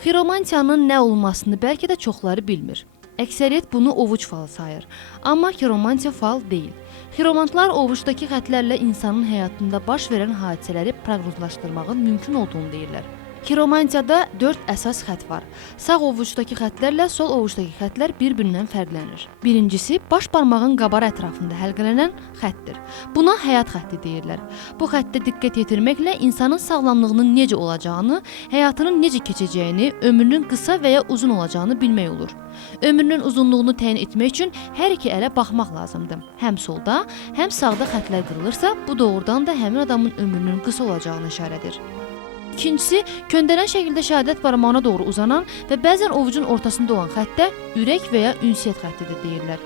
Xiromantiyanın nə olmasını bəlkə də çoxları bilmir. Əksəriyyət bunu ovuc falı sayır. Amma xiromantiya fal deyil. Xiromantlar ovucdakı xətlərlə insanın həyatında baş verən hadisələri proqnozlaşdırmağın mümkün olduğunu deyirlər. Xiromantiyada 4 əsas xətt var. Sağ ovucdakı xətlərlə sol ovucdakı xətlər bir-birindən fərqlənir. Birincisi, baş barmağın qabarı ətrafında həlqələnən xəttdir. Buna həyat xətti deyirlər. Bu xəttə diqqət yetirməklə insanın sağlamlığının necə olacağını, həyatının necə keçəcəyini, ömrünün qısa və ya uzun olacağını bilmək olur. Ömrünün uzunluğunu təyin etmək üçün hər iki ələ baxmaq lazımdır. Həm solda, həm sağda xəttlər qırılırsa, bu doğrudan da həmin adamın ömrünün qısa olacağını işarədir. İkincisi, köndələn şəkildə şəhadət barmağına doğru uzanan və bəzən ovucun ortasında olan xəttə ürək və ya ünsiyyət xəttidir deyirlər.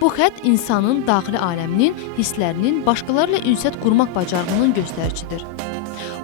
Bu xətt insanın daxili aləminin, hisslərinin, başqalarıyla ünsiyyət qurmaq bacarığının göstəricidir.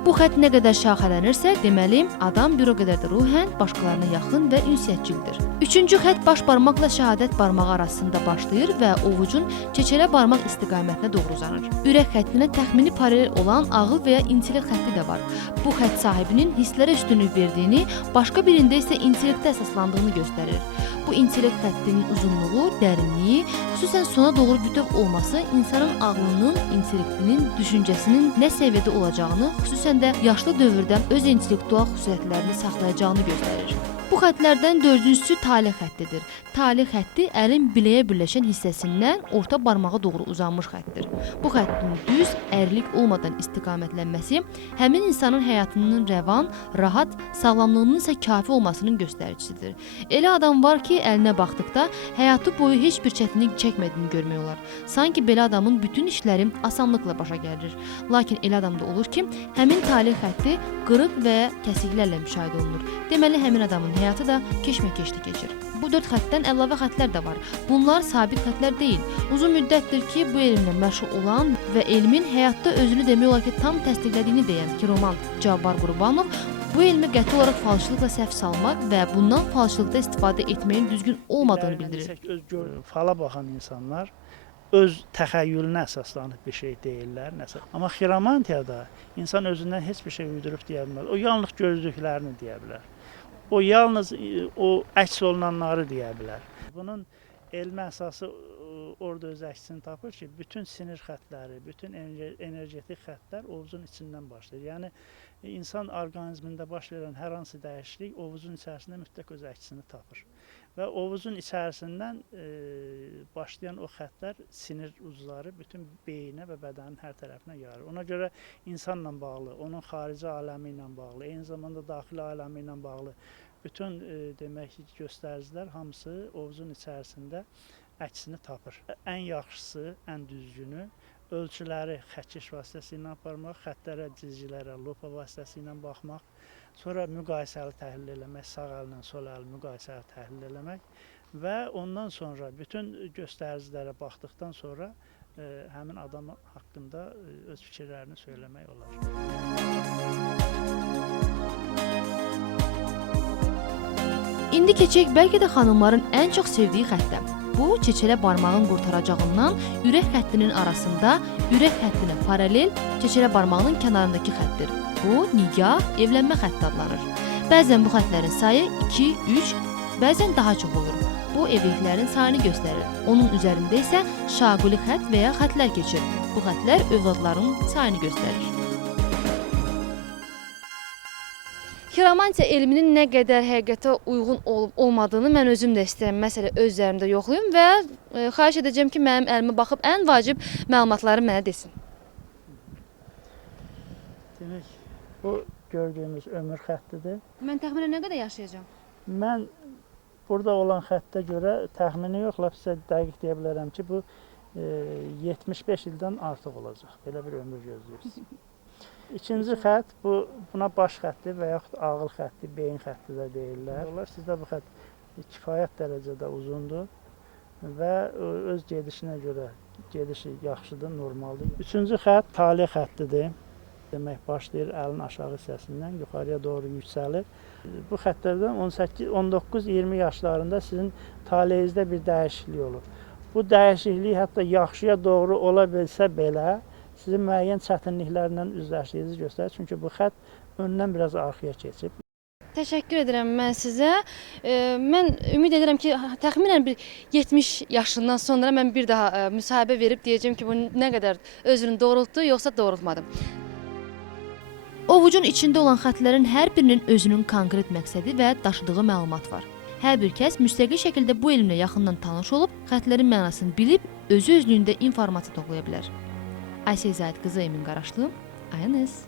Bu xətt nə qədər şaxələnirsə, deməli, adam bir o qədər də ruhən başqalarına yaxın və ünsiyyətçildir. Üçüncü xətt baş barmaqla şəhadət barmağı arasında başlayır və ovucun çeçələ barmaq istiqamətinə doğru uzanır. Ürək xəttinə təxmini paralel olan ağıl və ya intellekt xətti də var. Bu xətt sahibinin hisslərə üstünlük verdiyini, başqa birində isə intellektə əsaslandığını göstərir. Bu intellekt xəttinin uzunluğu, dərinliyi, xüsusən sona doğru bütöv olması insanın ağlının, intellektinin, düşüncəsinin nə səviyyədə olacağını, xüsusən də yaşlı dövrdə öz intellektual xüsusiyyətlərini saxlayacağını göstərir. Bu xəttlərdən dördüncüsü talih xəttidir. Talih xətti əlin biləyə birləşən hissəsindən orta barmağa doğru uzanmış xəttdir. Bu xəttin düz, əyrilik olmadan istiqamətlənməsi həmin insanın həyatının rəvan, rahat, sağlamlığının isə kafi olmasının göstəricisidir. Elə adam var ki, əlinə baxdıqda həyatı boyu heç bir çətinlik çəkmədiyini görmək olar. Sanki belə adamın bütün işləri asanlıqla başa gəlir. Lakin elə adamda olur ki, həmin talih xətti qırıq və kəsiklərlə müşahidə olunur. Deməli, həmin adamın həyatı da keşməkeşli keçir. Bu 4 xəttdən əlavə xəttlər də var. Bunlar sabit xəttlər deyil. Uzun müddətdir ki, bu elmlə məşğul olan və elmin həyatda özünü demək olar ki, tam təsdiqlədiyini deyən xiromant Cabbar Qurbanov bu elmi qəti olaraq falçılıqla səhv salmaq və bundan falçılıqda istifadə etməyin düzgün olmadığını bildirir. Öz fala baxan insanlar öz təxəyyülünə əsaslanıb bir şey deyirlər. Amma xiromantiyada insan özündən heç bir şey uydurub deyə bilməz. O yalnız gördüklərini deyə bilər. O yalnız o əks olunanları deyə bilər. Bunun elmi əsası orada öz əksini tapır ki, bütün sinir xəttləri, bütün energetik xəttlər ovucun içindən başlayır. Yəni insan orqanizmində baş verən hər hansı dəyişiklik ovucun içərisində mütləq öz əksini tapır. Və ovucun içərisindən başlayan o xəttlər, sinir ucları bütün beyinə və bədənin hər tərəfinə yayılır. Ona görə insanla bağlı, onun xarici aləmi ilə bağlı, eyni zamanda daxili aləmi ilə bağlı bütün demək göstəricilər hamısı ovucun içərisində əksini tapır. Ən yaxşısı, ən düzgünü ölçüləri xəkiş vasitəsilə aparmaq, xəttlərə, cizgilərə lupa vasitəsilə baxmaq, sonra müqayisəli təhlil eləmək, sağ əllə sol əli müqayisəli təhlil eləmək və ondan sonra bütün göstəricilərə baxdıqdan sonra həmin adam haqqında öz fikirlərini söyləmək olar. İndi keçək bəlkə də xanımların ən çox sevdiyi xəttə. Bu, çeçələ barmağın qurtaracağından ürək xəttinin arasında, ürək xəttinə paralel, çeçələ barmağının kənarındakı xəttdir. Bu, nigah, evlənmə xətti adlanır. Bəzən bu xəttlərin sayı 2, 3, bəzən daha çox olur. Bu, evliliklərin sayını göstərir. Onun üzərində isə şaquli xətt və ya xəttlər keçir. Bu xəttlər övladların sayını göstərir. Xiromantiya elminin nə qədər həqiqətə uyğun olub-olmadığını mən özüm də istəyirəm, məsələ öz üzərimdə yoxlayım və xahiş edəcəm ki, mənim əlimə baxıb ən vacib məlumatları mənə desin. Demək, bu gördüyümüz ömür xəttidir. Mən təxminən nə qədər yaşayacağam? Mən burada olan xəttə görə təxmini yox, lap sizə dəqiq deyə bilərəm ki, bu 75 ildən artıq olacaq. Belə bir ömür gözləyirsiniz. İkinci xətt, buna baş xətti və yaxud ağıl xətti, beyin xətti də deyirlər. Sizdə bu xətt kifayət dərəcədə uzundur və öz gedişinə görə gedişi yaxşıdır, normaldır. Üçüncü xətt talih xəttidir. Demək, başlayır əlin aşağı hissəsindən yuxarıya doğru yüksəlir. Bu xəttlərdən 19-20 yaşlarında sizin talihizdə bir dəyişiklik olur. Bu dəyişiklik hətta yaxşıya doğru ola bilsə belə, sizin müəyyən çətinliklərlə üzləşdiyinizi göstərir. Çünki bu xətt öndən biraz arxaya keçib. Təşəkkür edirəm mən sizə. Mən ümid edirəm ki, təxminən bir 70 yaşından sonra mən bir daha müsahibə verib deyəcəm ki, bu nə qədər özünü doğrultdu, yoxsa doğrultmadı. Ovucun içində olan xətlərin hər birinin özünün konkret məqsədi və daşıdığı məlumat var. Hər bir kəs müstəqil şəkildə bu elmlə yaxından tanış olub, xətlərin mənasını bilib, özü özlüyündə informasiya toplaya bilər. Aysel Zahid qızı Emin Qaraşlı, INS.